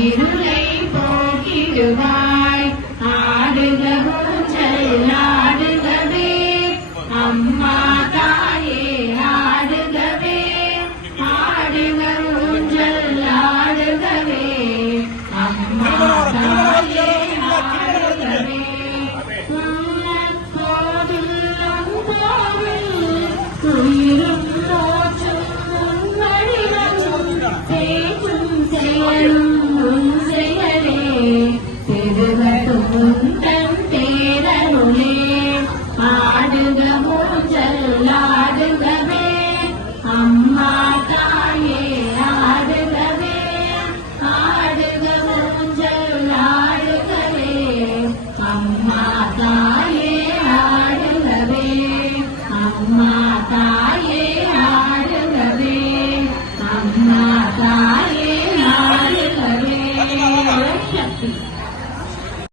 இருளை போக்கிடுவாய். ஆடுக ஊஞ்சல் ஆடுகவே அம்மா தாயே ஆடுகவே. ஆடுக ஊஞ்சல் ஆடுகவே அம்மா தாயே ஆடுகவே. போதும் போவில் உயிரும் நோச்சும் உன்வழிகளும் பேச்சும் செயலும் உன் செயலே. பெருகட்டும் உந்தன் பேரருளே. ஆடுக ஊஞ்சல் ஆடுகவே அம்மா தாயே ஆடுகவே. ஆடுக ஊஞ்சல் ஆடுகவே அம்மா தாயே ஆடுகவே. அம்மா தாயே